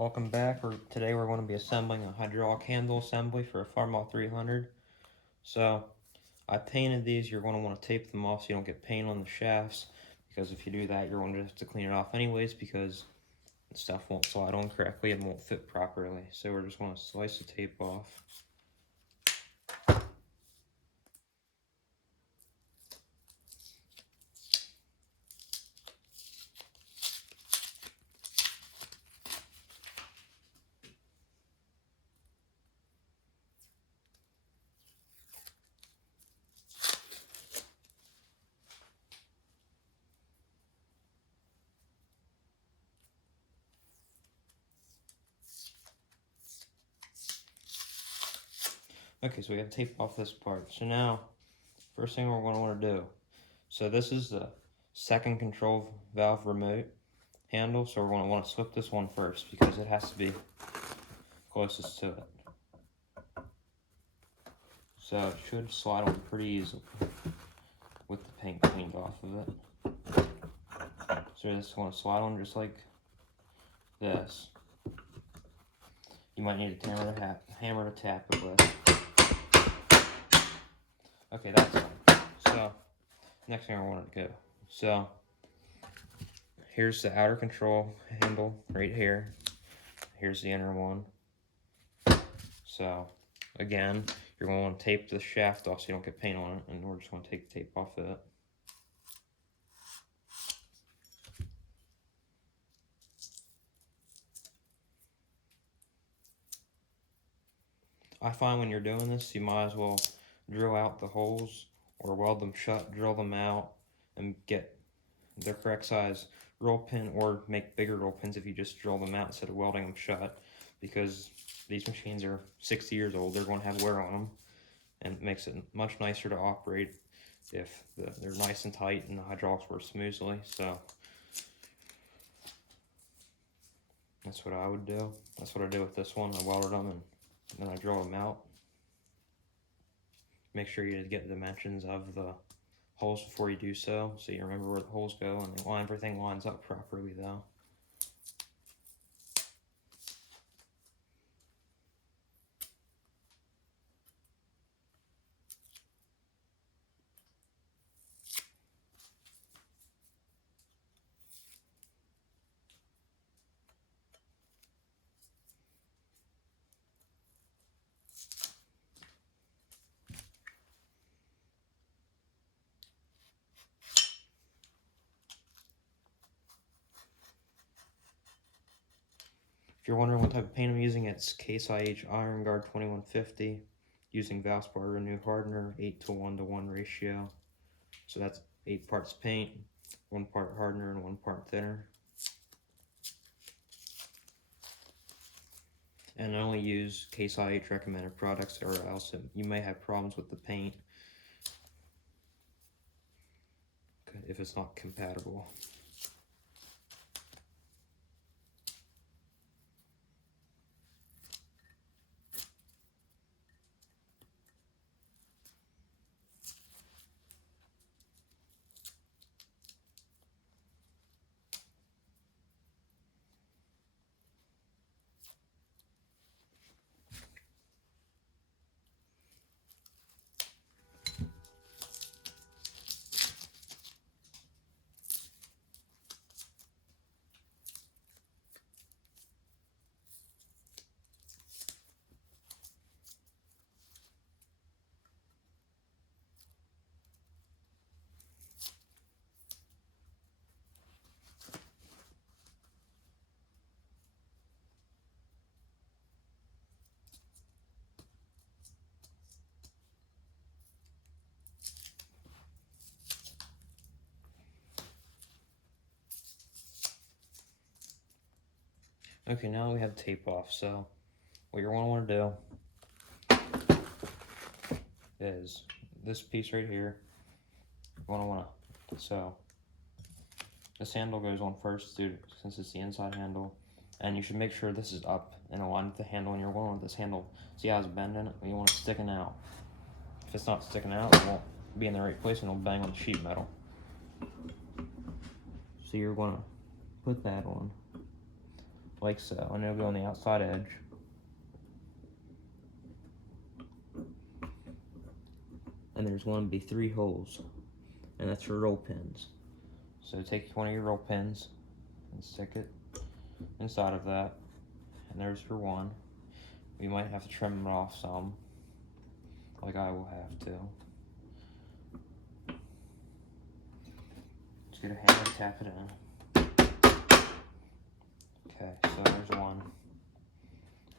Welcome back. Today we're going to be assembling a hydraulic handle assembly for a Farmall 300. So I painted these. You're going to want to tape them off so you don't get paint on the shafts, because if you do that you're going to have to clean it off anyways because the stuff won't slide on correctly and won't fit properly. So we're just going to slice the tape off. Okay, so we have to tape off this part. So now, first thing we're going to want to do, so this is the second control valve remote handle, so we're going to want to slip this one first because it has to be closest to it. So it should slide on pretty easily with the paint cleaned off of it. So you just want to slide on just like this. You might need a hammer to tap it with. Okay, that's it. So next thing I want to go. So here's the outer control handle right here. Here's the inner one. So again, you're going to want to tape the shaft off so you don't get paint on it, and we're just going to take the tape off of it. I find when you're doing this, you might as well drill out the holes or weld them shut, drill them out, and get the correct size roll pin, or make bigger roll pins if you just drill them out instead of welding them shut, because these machines are 60 years old. They're going to have wear on them, and it makes it much nicer to operate if they're nice and tight and the hydraulics work smoothly. So that's what I would do. That's what I did with this one. I welded them and then I drill them out. Make sure you get the dimensions of the holes before you do so you remember where the holes go, and everything lines up properly though. If you're wondering what type of paint I'm using, it's Case IH Iron Guard 2150, using Valspar Renew Hardener, 8:1:1 ratio. So that's 8 parts paint, 1 part hardener, and 1 part thinner. And I only use Case IH recommended products, or else you may have problems with the paint if it's not compatible. Okay, now we have tape off. So what you're going to want to do is this piece right here. You're going to want to, so this handle goes on first, since it's the inside handle, and you should make sure this is up and aligned with the handle, and you're going with this handle. See how it's bending it? You want it sticking out. If it's not sticking out, it won't be in the right place and it'll bang on the sheet metal. So you're going to put that on. like so, and it'll go on the outside edge. And there's going to be 3 holes, and that's for roll pins. So take one of your roll pins and stick it inside of that, and there's your one. We might have to trim it off some, like I will have to. Just get a hammer and tap it in. Okay, so there's one.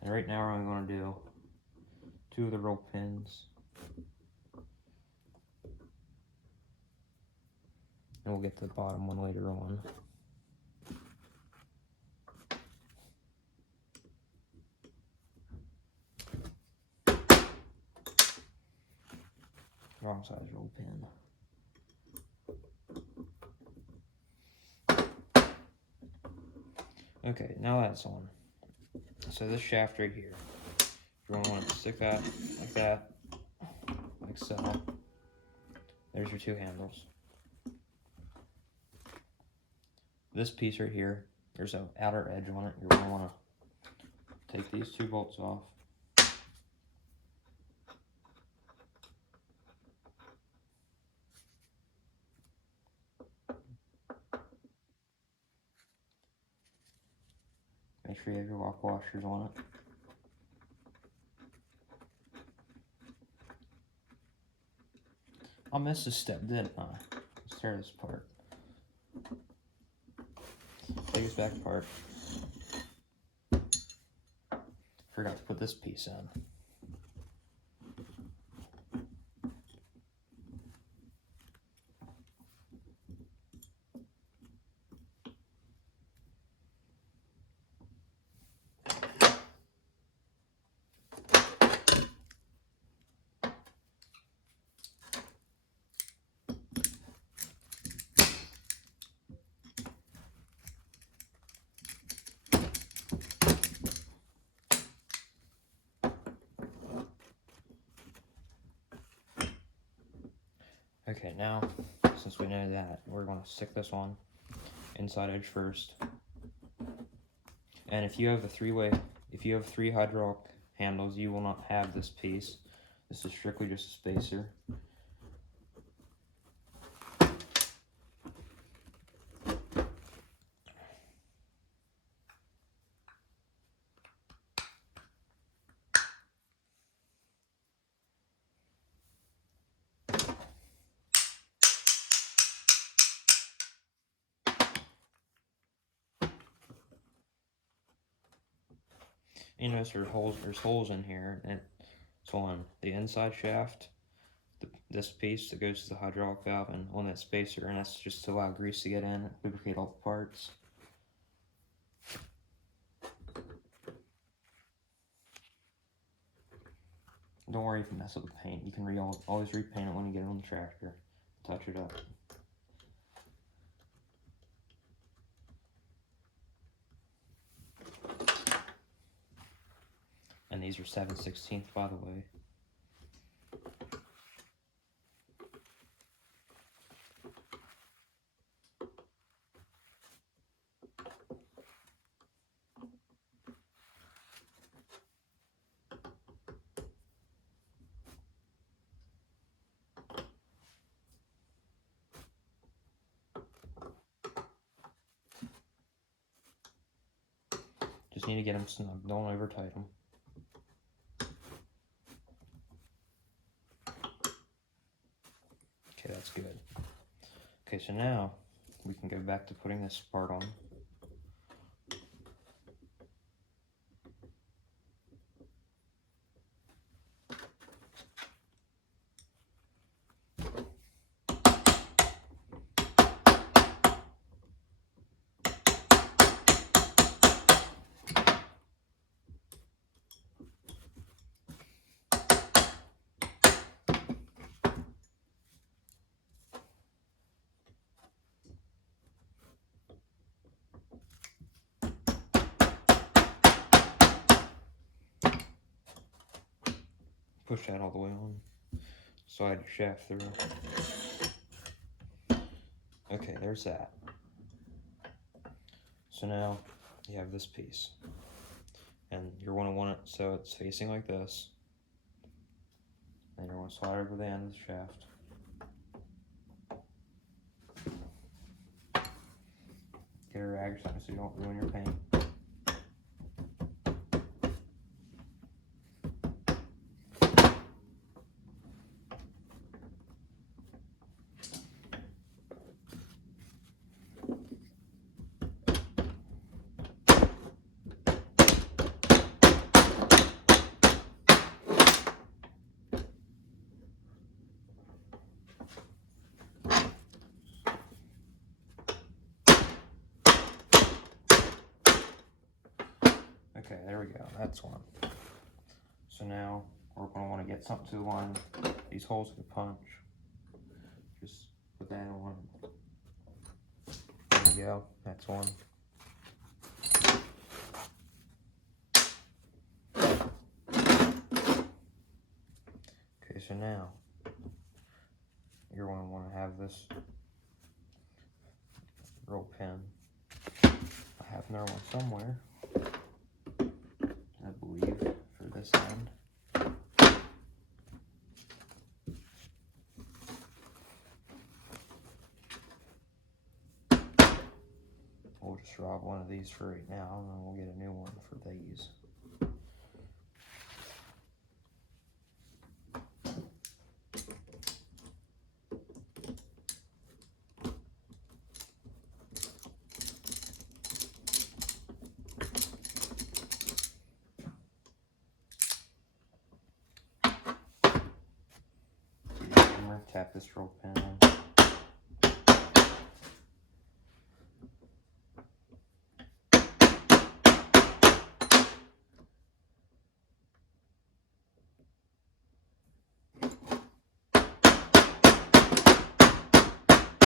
And right now I'm going to do 2 of the roll pins. And we'll get to the bottom one later on. Wrong size roll pin. Okay, now that's on. So this shaft right here, you're going to want to stick that, like so. There's your 2 handles. This piece right here, there's an outer edge on it. You're going to want to take these 2 bolts off. Make sure you have your lock washers on it. I missed a step, didn't I? Let's tear this apart. Take this back apart. Forgot to put this piece in. Okay, now, since we know that, we're going to stick this on inside edge first. And if you have the 3 hydraulic handles, you will not have this piece. This is strictly just a spacer. You notice there's holes in here, and it's on the inside shaft, this piece that goes to the hydraulic valve, and on that spacer, and that's just to allow grease to get in, lubricate all the parts. Don't worry if you mess up the paint. You can always repaint it when you get it on the tractor. Touch it up. And these are 7/16, by the way. Just need to get them snug. Don't over tight them. Okay, that's good. Okay, so now we can go back to putting this part on. Push that all the way on. Slide your shaft through. Okay, there's that. So now you have this piece. And you're going to want it so it's facing like this. And you're going to slide over the end of the shaft. Get a rag or something so you don't ruin your paint. Okay, there we go, that's one. So now we're going to want to get something to line these holes with a punch. Just put that in one. There we go, that's one. Okay, so now you're going to want to have this roll pin. I have another one somewhere, I believe, for this end. We'll just rob one of these for right now, and then we'll get a new one for these. Tap this roll pin in.